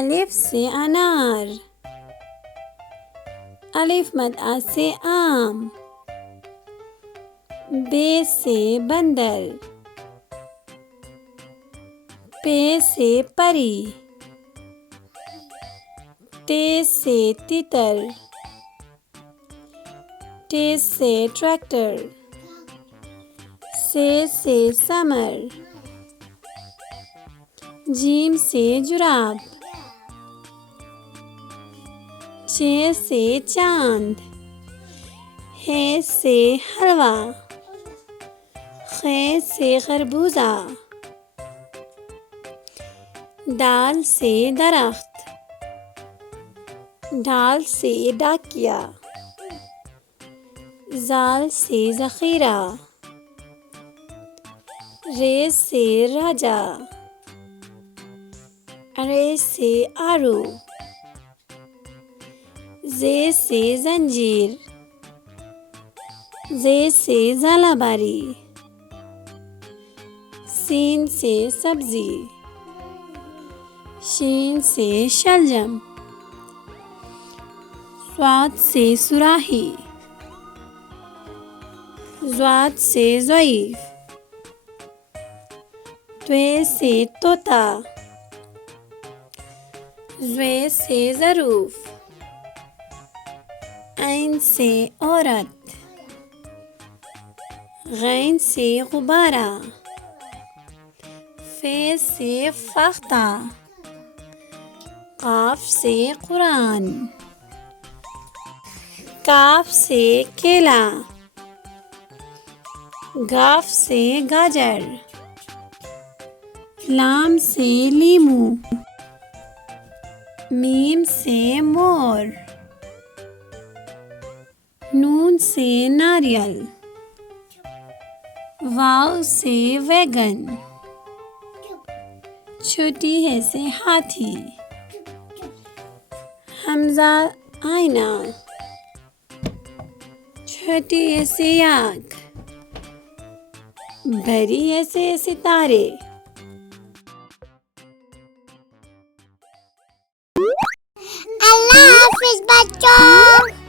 अलिफ से अनार, अलिफ मद आ से आम, बे से बंदर, पे से परी, ते से तितर, टे से ट्रैक्टर, से समर, जीम से जुराब, चे से चांद, हे से हलवा, खे से खरबूजा, दाल से दरख्त, ढाल से डाकिया, जाल से ज़ख़ीरा, रे से राजा, अरे से आरू, जे से जंजीर, जे से ज़ालाबारी, सीन से सब्जी, शीन से शलजम, स्वाद से सुराही, ज़्वाद से ज़ईफ़, त्वे से तोता, ज़्वे से ज़रूफ, ऐन से औरत, गैन से गुब्बारा, फे से फख्ता, काफ से कुरान, काफ से केला, गाफ से गाजर, लाम से लीमू, मीम से मोर, नून से नारियल, वाव से वैगन, छोटी है से हाथी, हमजा आईना, छोटी है से आग, भरी है से सितारे। अल्लाह हाफिज बच्चों।